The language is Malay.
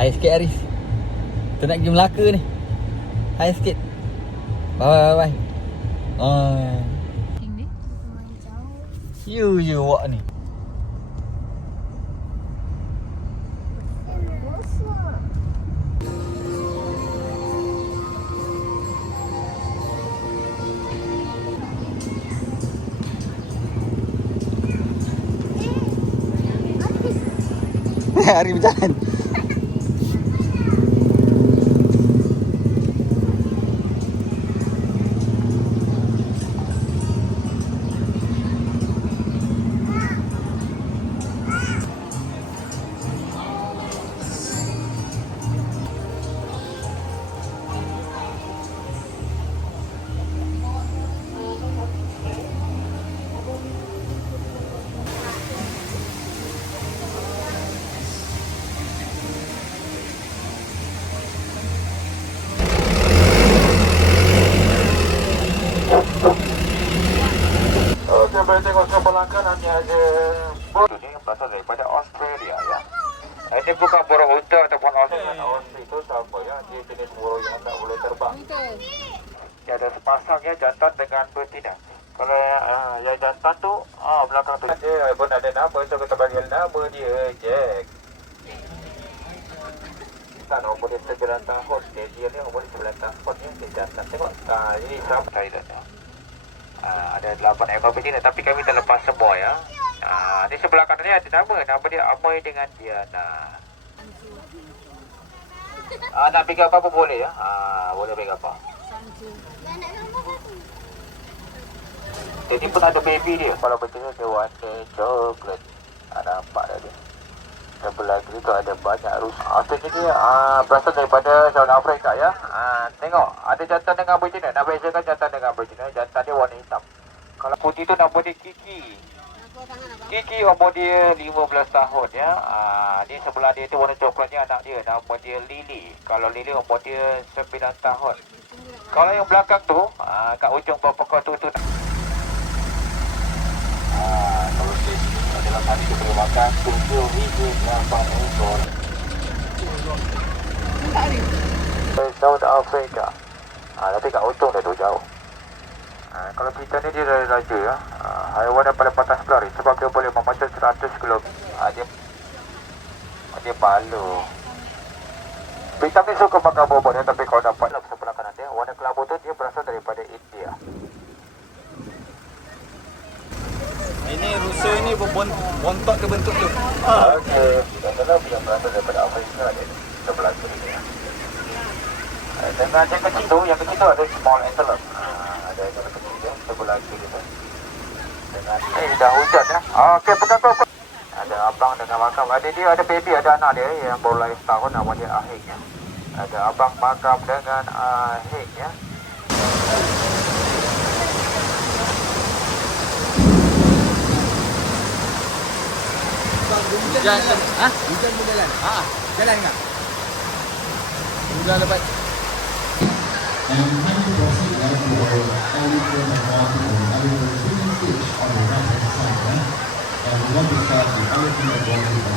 Air sikit Arif. Kita nak pergi Melaka ni. Air sikit. Bye. You awak ni. Hari berjalan. Boleh tengok sebelah kanan ni ada bot ni berasal daripada Australia ya. Ini bukan burung unta ataupun Australia itu sama ya. Dia jenis burung yang tak boleh terbang. Dia ada sepasang ya jantan dengan betina. Kalau yang jantan tu belakang tu dia pun ada nama, so kita bagi nama dia Jack. Kan umur dia 9 tahun. Dia ni umur dia 9 tahun ya. Dia jantan. Tengok ini sama Thailand ya. Ada 8 ekor betina tapi kami terlepas semua ya. Di sebelah kanan ni ada nama dia Amoy dengan Diana. Nak pegang apa pun boleh ya. Boleh pegang apa. Jadi pun ada baby dia. Kalau betina dia warna coklat. Nampak dah dia. Sebelah kiri tu ada banyak rusa. Artinya dia berasal daripada South Africa ya. Tengok ada jantan dengan betina. Nak bezakan jantan dengan betina. Jantan dia warna hitam. Kalau putih tu nama dia Kiki. Kiki umur dia 15 tahun ya. Ni sebelah dia tu warna coklatnya anak dia. Nama dia Lily. Kalau Lily umur dia 9 tahun. Kalau yang belakang tu kat ujung bawah pokok tu kalau dalam hari dia boleh makan 7 hingga 8 ekor. South Africa. Tapi kat ujung dah tu jauh. Kalau kita ni dia raja ya. Haiwan yang paling pantas berlari sebab dia boleh memacu 100 km. Dia malu. Bintang ni suka makan bobot ya, tapi kalau dapat sebelah kanan dia, warna kelabu tu dia berasal daripada India. Ini rusa ini bontot ke bentuk tu? Okey. Dan dalam yang berasal daripada Afrika ni sebelah kiri ni. Dengan yang kecil tu ada small antelope. Ada yang kecil dia sebelah kiri tu. Dengan dah hujan ya. Okey, pegang tu. Ada abang dengan makam. Ada baby, ada anak dia yang baru lahir setahun, nama dia Ahing ya. Ada abang makam dengan Ahing ya. Hujan hujan pun jalan. Jalan enggak? Hujan lepas. And having crossing out the road, elephant and water and elephant swimming stage on the right hand side. And we want to start the elephant and water